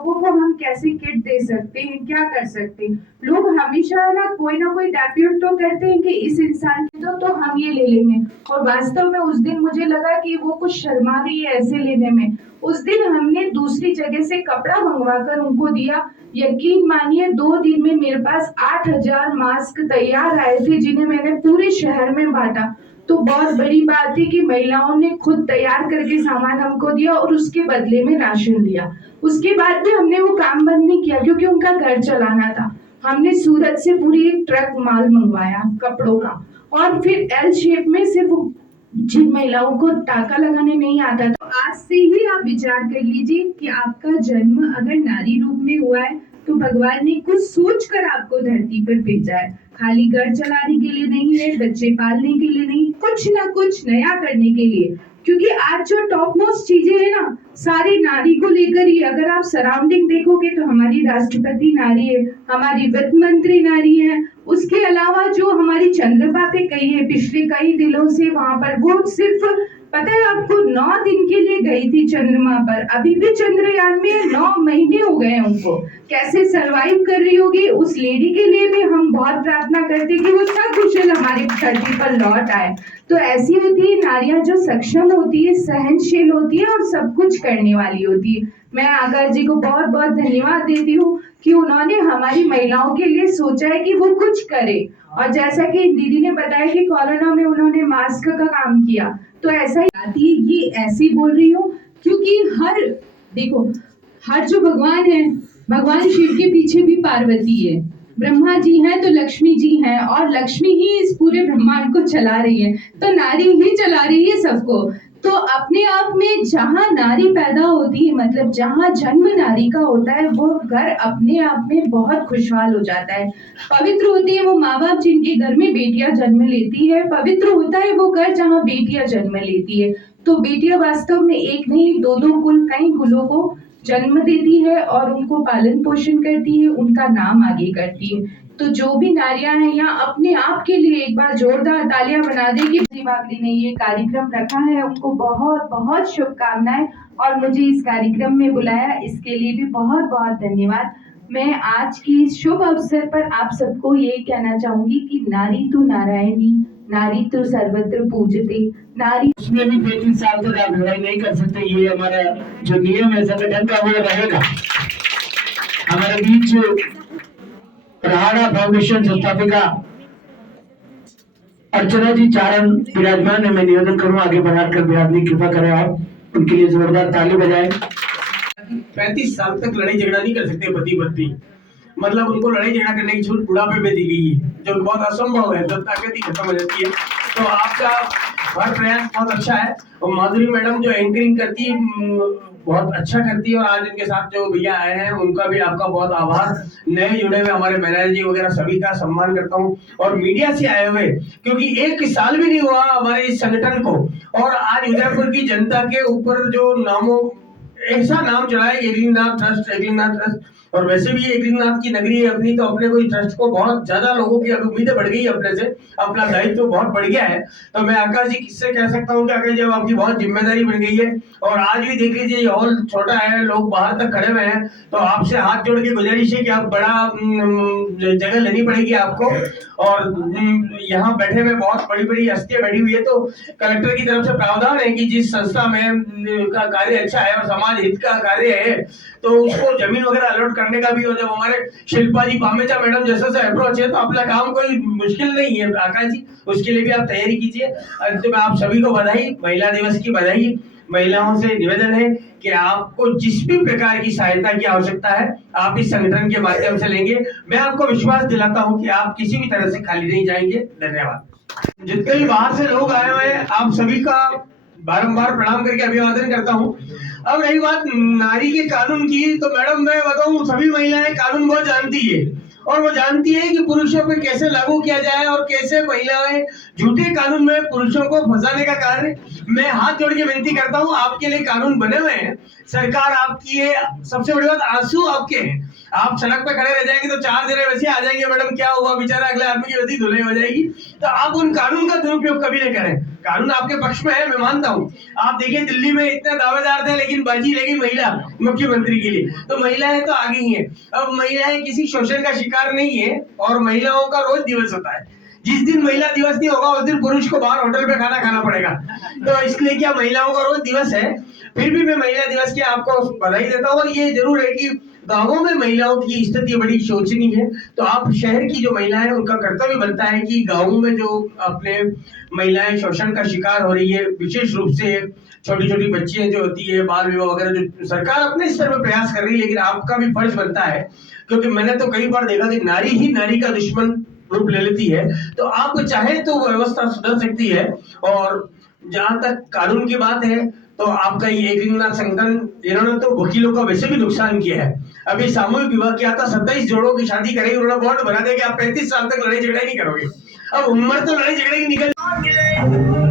लोगों को हम कैसे किट दे सकते हैं, क्या कर सकते हैं। लोग हमेशा ना कोई डेप्यूट तो करते हैं कि इस इंसान की तो हम ये ले लेंगे, और वास्तव में उस दिन मुझे लगा कि वो कुछ शर्मा रही है ऐसे लेने में। उस दिन हमने दूसरी जगह से कपड़ा मंगवा कर उनको दिया। यकीन मानिए 2 दिन में मेरे पास 8,000 मास्क तैयार आए थे, जिन्हें मैंने पूरे शहर में बांटा। तो बहुत बड़ी बात थी कि महिलाओं ने खुद तैयार करके सामान हमको दिया और उसके बदले में राशन लिया। उसके बाद भी हमने वो काम बंद नहीं किया, क्योंकि उनका घर चलाना था। हमने सूरत से पूरी एक ट्रक माल मंगवाया कपड़ों का, और फिर एल शेप में सिर्फ जिन महिलाओं को टाका लगाने नहीं आता था। तो आज से ही आप विचार कर लीजिए कि आपका जन्म अगर नारी रूप में हुआ है तो भगवान ने कुछ सोच कर आपको धरती पर भेजा है। खाली घर चलाने के लिए नहीं है, बच्चे पालने के लिए नहीं, कुछ ना कुछ नया करने के लिए। क्योंकि आज जो टॉप मोस्ट चीजें है ना, सारी नारी को लेकर ही। अगर आप सराउंडिंग देखोगे तो हमारी राष्ट्रपति नारी है, हमारी वित्त मंत्री नारी है, उसके अलावा जो हमारी चंद्रमा पे गई है पिछले कई दिनों से, वहां पर वो सिर्फ पता है आपको 9 दिन के लिए गई थी चंद्रमा पर। अभी भी चंद्रयान में 9 महीने हो गए हैं उनको। कैसे सरवाइव कर रही होगी उस लेडी के लिए भी हम बहुत प्रार्थना करते कि वो सकुशल हमारे धरती पर लौट आए। तो ऐसी होती है नारियां जो सक्षम होती है, सहनशील होती है और सब कुछ करने वाली होती है। मैं आकर जी को बहुत बहुत धन्यवाद देती हूँ कि उन्होंने हमारी महिलाओं के लिए सोचा है कि वो कुछ करे। और जैसा कि दीदी ने बताया कि कोरोना में उन्होंने मास्क का काम किया, तो ऐसा ही आती है। ये ऐसी बोल रही हूँ क्योंकि देखो, हर जो भगवान है, भगवान शिव के पीछे भी पार्वती है, ब्रह्मा जी हैं तो लक्ष्मी जी हैं, और लक्ष्मी ही इस पूरे ब्रह्मांड को चला रही है, तो नारी ही चला रही है सबको। तो अपने आप में जहाँ नारी पैदा होती है, मतलब जहाँ जन्म नारी का होता है, वो घर अपने आप में बहुत खुशहाल हो जाता है। पवित्र होती है वो माँ बाप जिनके घर में बेटियां जन्म लेती है, पवित्र होता है वो घर जहाँ बेटियां जन्म लेती है। तो बेटियां वास्तव में एक नहीं, दो कुल, कई कुलों को जन्म देती है और उनको पालन पोषण करती है, उनका नाम आगे करती है। तो जो भी नारियां हैं यहाँ, अपने आप के लिए एक बार जोरदार तालियां बना दें कि बागड़ी ने ये कार्यक्रम रखा है। उनको बहुत बहुत शुभकामनाएं, और मुझे इस कार्यक्रम में बुलाया इसके लिए भी बहुत बहुत धन्यवाद। मैं आज की इस शुभ अवसर पर आप सबको ये कहना चाहूंगी कि नारी तो नारायणी, नारी तो सर्वत्र पूजते, नारी। उसमें भी 33 साल तक आप लड़ाई नहीं कर सकते। ये हमारा जो नियम है संगठन का वो रहेगा। हमारे बीच रहाड़ा फाउंडेशन संस्थापिका अर्चना जी चारण विराजमान है। मैं निवेदन करूँ आगे बढ़ाकर बिरादरी कृपा करें, आप उनके लिए जोरदार ताली बजाएं। 35 साल तक लड़ाई झगड़ा नहीं कर सकते पति पत्नी, मतलब उनको लड़ाई झगड़ा करने की छूट बुढ़ापे में दी गई है, जो बहुत असंभव है, जब ताकत ही खत्म हो जाती है। तो आपका हर प्रयास बहुत अच्छा है। और माधुरी मैडम जो एंकरिंग करती है बहुत अच्छा करती है, और आज इनके साथ जो भैया आए हैं उनका भी आपका बहुत आभार। नए जुड़े हुए हमारे मैनेजर जी वगैरह सभी का सम्मान करता हूँ, और मीडिया से आए हुए, क्योंकि 1 साल भी नहीं हुआ हमारे इस संगठन को, और आज उदयपुर की जनता के ऊपर जो नामों ऐसा नाम चढ़ा है एग्रीनाथ ट्रस्ट, और वैसे भी एग्रीनाथ की नगरी है अपनी, तो अपने को इस ट्रस्ट को बहुत ज्यादा लोगों की उम्मीदें बढ़ गई है अपने से, अपना दायित्व तो बहुत बढ़ गया है। तो मैं आकाश जी किससे कह सकता हूँ कि आकाश जी अब आपकी बहुत जिम्मेदारी बन गई है, और आज भी देख लीजिए ये हॉल छोटा है, लोग बाहर तक खड़े हुए हैं, तो आपसे हाथ जोड़ के गुजारिश है कि आप बड़ा जगह लेनी पड़ेगी आपको। और यहाँ बैठे हुए बहुत बड़ी बड़ी हस्तियां बैठी हुई है, तो कलेक्टर की तरफ से प्रावधान है कि जिस संस्था में का कार्य अच्छा है और समाज हित का कार्य है, तो उसको जमीन वगैरह अलॉट करने का भी हो। जब हमारे शिल्पा जी पामेचा मैडम जैसे से अप्रोच है, तो अपना काम कोई मुश्किल नहीं है आकाश जी, उसके लिए भी आप तैयारी कीजिए। अंत में आप सभी को बधाई, महिला दिवस की बधाई। महिलाओं से निवेदन है कि आपको जिस भी प्रकार की सहायता की आवश्यकता है आप इस संगठन के माध्यम से लेंगे। मैं आपको विश्वास दिलाता हूं कि आप किसी भी तरह से खाली नहीं जाएंगे। धन्यवाद। जितने भी बाहर से लोग आए हुए हैं आप सभी का बारंबार प्रणाम करके अभिवादन करता हूं। अब रही बात नारी के कानून की, तो मैडम मैं बताऊं सभी महिलाएं कानून बहुत जानती है, और वो जानती है कि पुरुषों पे कैसे लागू किया जाए और कैसे महिलाएं झूठे कानून में पुरुषों को फंसाने का कार्य। मैं हाथ जोड़ के विनती करता हूं, आपके लिए कानून बने हुए हैं, सरकार आपकी है, सबसे बड़ी बात आंसू आपके हैं, आप सड़क पे खड़े रह जाएंगे तो 4 जने वैसे आ जाएंगे, मैडम क्या हुआ, बेचारा अगले आदमी की वैसी धुलाई हो जाएगी। तो आप उन कानून का दुरुपयोग कभी नहीं करें। कानून आपके पक्ष में है, मैं मानता हूँ। आप देखिए दिल्ली में इतने दावेदार थे लेकिन बाजी लगी महिला मुख्यमंत्री के लिए, तो महिलाएं तो आगे ही है। अब महिलाएं किसी शोषण का शिकार नहीं है और महिलाओं का रोज दिवस होता है। जिस दिन महिला दिवस नहीं होगा उस दिन पुरुष को बाहर होटल पे खाना खाना पड़ेगा। तो इसलिए क्या महिलाओं का रोज दिवस है, फिर भी मैं महिला दिवस की आपको बधाई देता हूँ। और ये जरूर है कि गांवों में महिलाओं की स्थिति बड़ी शोचनीय है, तो आप शहर की जो महिलाएं हैं उनका कर्तव्य बनता है कि गांवों में जो अपने महिलाएं शोषण का शिकार हो रही है, विशेष रूप से छोटी छोटी बच्चियां जो होती है, बाल विवाह वगैरह, जो सरकार अपने स्तर पर प्रयास कर रही है, लेकिन आपका भी फर्ज बनता है, क्योंकि मैंने तो कई बार देखा कि नारी ही नारी का दुश्मन रूप ले लेती है। तो आप चाहे तो व्यवस्था सुधर सकती है। और जहां तक कानून की बात है तो आपका ये एकलिंगनाथ संगठन, इन्होंने तो वकीलों का वैसे भी नुकसान किया है। अभी सामूहिक विवाह किया था, 27 जोड़ों की शादी करेगी, उन्होंने बॉन्ड बना दिया कि आप 35 साल तक लड़ाई झगड़ा नहीं करोगे। अब उम्र तो लड़ाई झगड़े की निकल।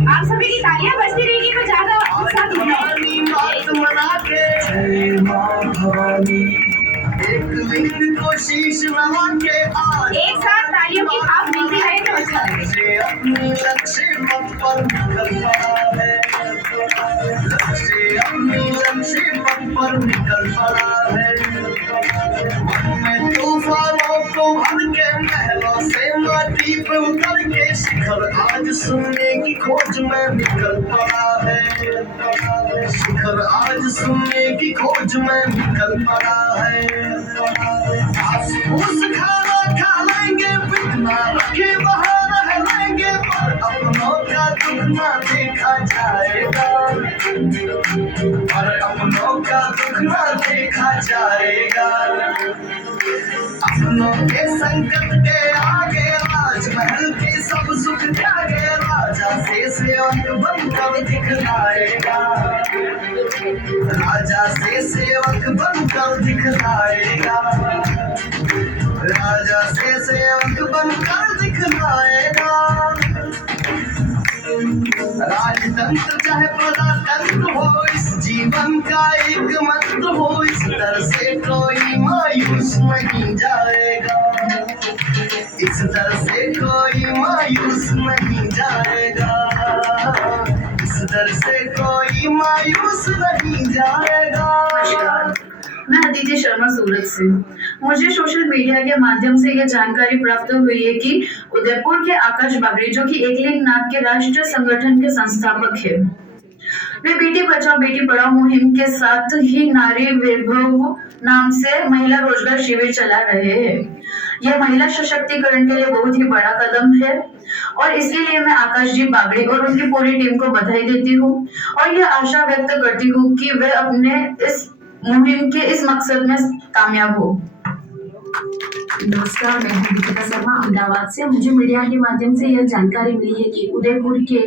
आप सभी की तालियां बजती रहेगी तो ज्यादा उत्साह एक साथ तालियों की थाप मिलती रहे तो अच्छा तूफानों को भर के महलों से माटी पे उतर के शिखर आज सुनने की खोज में निकल पड़ा है। शिखर आज सुनने की खोज में निकल पड़ा है। घास फूस खाना खा लेंगे, बिना रखे वहाँ रह लेंगे, पर अपनों का दुख ना देखा जाएगा। पर अपनों का दुख ना देखा जाएगा। अपनों के संकट के आगे राजमहल के सब सुख त्यागे, राजा से सेवक बनकर दिखलाएगा। राजा से सेवक बनकर दिखलाएगा। राजा से सेवक बनकर दिखलाएगा। राजतंत्र चाहे प्रजातंत्र हो, इस जीवन का एक मंत्र हो, इस दर से कोई मायूस नहीं जाएगा। इस दर से कोई मायूस नहीं जाएगा। इस दर से कोई मायूस नहीं जाएगा। मैं अदिति शर्मा सूरत से। मुझे सोशल मीडिया के माध्यम से यह जानकारी प्राप्त हुई है कि उदयपुर के आकाश बागड़ी, जो कि एकलिंगनाथ के राष्ट्रीय संगठन के संस्थापक है, वे बेटी बचाओ बेटी पढ़ाओ मुहिम के साथ ही नारी वैभव नाम से महिला रोजगार शिविर चला रहे हैं। यह महिला सशक्तिकरण के लिए बहुत ही बड़ा कदम है और इसके लिए मैं आकाश जी बागड़ी और उनकी पूरी टीम को बधाई देती हूँ और यह आशा व्यक्त करती हूँ कि वे अपने इस मुहिम के इस मकसद में कामयाब हो। नमस्कार, मैं हूं दीपिका शर्मा अहमदाबाद से। मुझे मीडिया के माध्यम से यह जानकारी मिली है कि उदयपुर के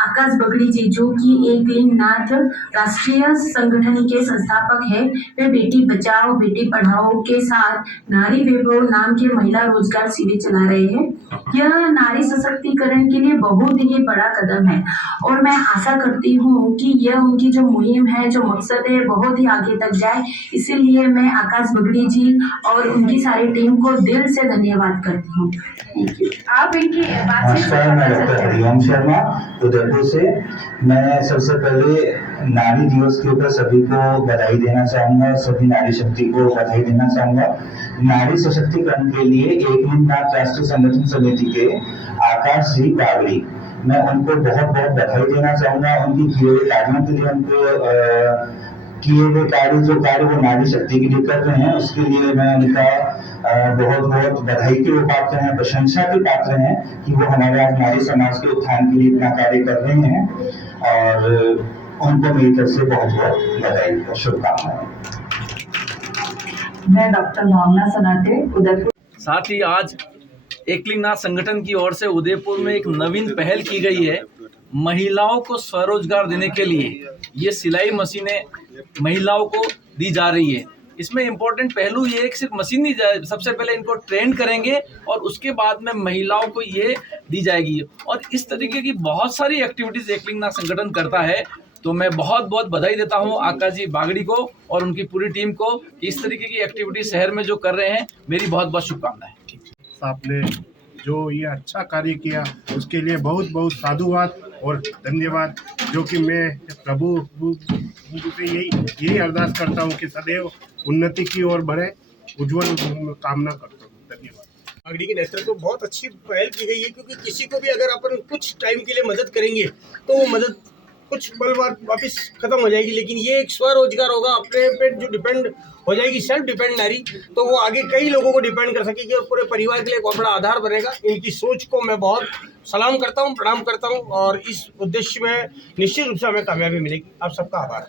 आकाश बागड़ी जी, जो कि एकलिंगनाथ राष्ट्रीय संगठन के संस्थापक है, वे बेटी बचाओ बेटी पढ़ाओ के साथ नारी वैभव नाम के महिला रोजगार शिविर चला रहे हैं। यह नारी सशक्तिकरण के लिए बहुत ही बड़ा कदम है और मैं आशा करती हूँ कि यह उनकी जो मुहिम है, जो मकसद है, बहुत ही आगे तक जाए। इसीलिए मैं आकाश बागड़ी जी और उनकी सारी टीम को दिल से धन्यवाद करती हूँ। Thank you. आप इनकी बात से नमस्कार, मैं डॉक्टर हरिओम शर्मा उदयपुर से। मैं सबसे पहले नारी दिवस के ऊपर सभी को बधाई देना चाहूंगा, सभी नारी शक्ति को बधाई देना चाहूंगा। नारी सशक्तिकरण के लिए एकलिंगनाथ राष्ट्रीय संगठन समिति के आकाश जी बागड़ी, मैं उनको बहुत बहुत बधाई देना चाहूंगा। उनकी किए हुए कार्यों के लिए, उनको किए हुए कार्य, जो कार्य वो नारी शक्ति के लिए कर रहे हैं, उसके लिए मैं उनका बहुत बहुत बधाई के पात्र हैं, प्रशंसा के पात्र हैं कि वो हमारे आज नारी समाज के उत्थान के लिए इतना कार्य कर रहे हैं और उनको मेरी तरफ से बहुत बहुत बधाई और शुभकामनाएं। मैं डॉक्टर भावना सनाटे उदयपुर। साथ ही आज एकलिंगनाथ संगठन की ओर से उदयपुर में एक नवीन पहल की गई है महिलाओं को स्वरोजगार देने के लिए। ये सिलाई मशीनें महिलाओं को दी जा रही है। इसमें इम्पोर्टेंट पहलू ये है कि सिर्फ मशीन नहीं जाए, सबसे पहले इनको ट्रेन करेंगे और उसके बाद में महिलाओं को ये दी जाएगी। और इस तरीके की बहुत सारी एक्टिविटीज़ एकलिंगनाथ संगठन करता है। तो मैं बहुत बहुत बधाई देता हूँ आकाश जी बागड़ी को और उनकी पूरी टीम को कि इस तरीके की एक्टिविटी शहर में जो कर रहे हैं। मेरी बहुत बहुत शुभकामनाएं। आपने जो ये अच्छा कार्य किया उसके लिए बहुत बहुत साधुवाद और धन्यवाद, जो कि मैं प्रभु से यही अरदास करता हूँ कि सदैव उन्नति की ओर बढ़े, उज्जवल कामना करता हूँ। धन्यवाद। बागड़ी के नेतृत्व में बहुत अच्छी पहल की गई है, क्योंकि किसी को भी अगर अपन कुछ टाइम के लिए मदद करेंगे तो वो मदद कुछ पल बाद वापस खत्म हो जाएगी, लेकिन ये एक स्वरोजगार होगा, अपने पे जो डिपेंड हो जाएगी, सेल्फ डिपेंड नारी, तो वो आगे कई लोगों को डिपेंड कर सकेगी और पूरे परिवार के लिए एक बहुत बड़ा आधार बनेगा। इनकी सोच को मैं बहुत सलाम करता हूँ, प्रणाम करता हूँ, और इस उद्देश्य में निश्चित रूप से हमें कामयाबी मिलेगी। आप सबका आभार।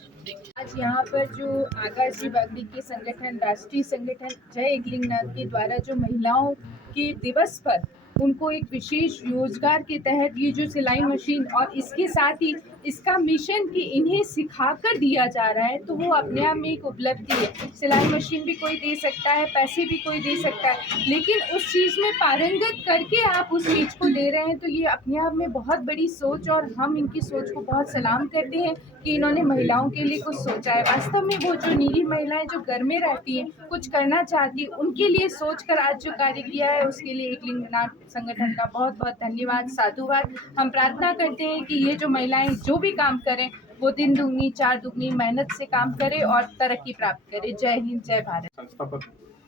आज यहाँ पर जो आकाश जी बागड़ी के संगठन, राष्ट्रीय संगठन जय एकलिंग नाथ के द्वारा जो महिलाओं के दिवस पर उनको एक विशेष रोजगार के तहत ये जो सिलाई मशीन और इसके साथ ही इसका मिशन कि इन्हें सिखाकर दिया जा रहा है, तो वो अपने आप में एक उपलब्धि है। सिलाई मशीन भी कोई दे सकता है, पैसे भी कोई दे सकता है, लेकिन उस चीज़ में पारंगत करके आप उस चीज़ को दे रहे हैं, तो ये अपने आप में बहुत बड़ी सोच, और हम इनकी सोच को बहुत सलाम करते हैं कि इन्होंने महिलाओं के लिए कुछ सोचा है। वास्तव में वो जो नीडी महिलाएं जो घर में रहती हैं, कुछ करना चाहती हैं, उनके लिए सोच कर आज जो कार्य किया है उसके लिए एकलिंग नाथ संगठन का बहुत बहुत धन्यवाद, साधुवाद। हम प्रार्थना करते हैं कि ये जो महिलाएं जो भी काम करें वो दिन दुगनी चार दुगनी मेहनत से काम करें और तरक्की प्राप्त करें। जय हिंद, जय भारत। संस्थापक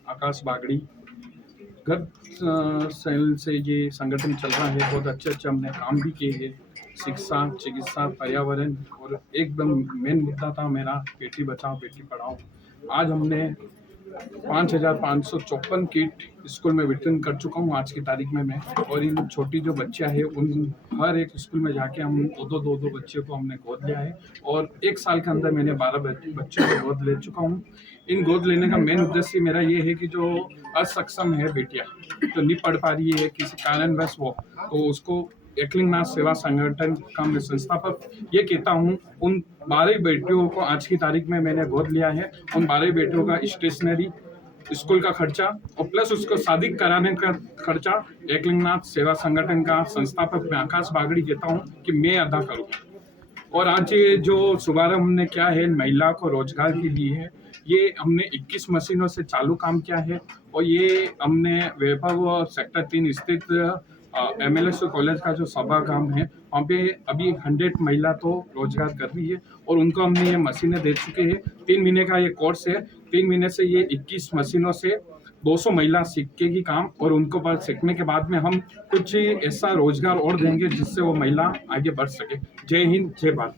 आकाश बागड़ी, गत साल से ये संगठन चल रहा है, बहुत अच्छे हमने काम भी किए हैं, शिक्षा, चिकित्सा, पर्यावरण, और एकदम मेन मुद्दा था मेरा बेटी बचाओ बेटी पढ़ाओ। आज हमने 5,554 किट स्कूल में वितरण कर चुका हूँ आज की तारीख में मैं, और इन छोटी जो बच्चियाँ हैं उन हर एक स्कूल में जाके हम दो बच्चे को हमने गोद लिया है, और 1 साल के अंदर मैंने 12 बच्चों को गोद ले चुका हूँ। इन गोद लेने का मेन उद्देश्य मेरा ये है कि जो असक्षम है बेटियाँ, तो नहीं पढ़ पा रही है किसी कारणवश वो, तो उसको एकलिंग नाथ सेवा संगठन का मैं संस्थापक ये कहता हूँ, उन 12 बेटियों को आज की तारीख में मैंने गोद लिया है। उन 12 बेटियों का स्टेशनरी, स्कूल का खर्चा और प्लस उसको शादी कराने का खर्चा एकलिंग नाथ सेवा संगठन का संस्थापक मैं आकाश बागड़ी कहता हूँ कि मैं अदा करूँ। और आज ये जो शुभारंभ हमने क्या है महिला को रोजगार के लिए है, ये हमने 21 मशीनों से चालू काम किया है, और ये हमने वैभव सेक्टर 3 स्थित MLSU कॉलेज का जो सभागार है वहाँ पे अभी 100 महिला तो रोजगार कर रही है, और उनको हमने ये मशीनें दे चुके हैं। 3 महीने का ये कोर्स है, 3 महीने से ये 21 मशीनों से 200 महिला सीखेगी काम, और उनको पास सीखने के बाद में हम कुछ ऐसा रोजगार और देंगे जिससे वो महिला आगे बढ़ सके। जय हिंद, जय भारत।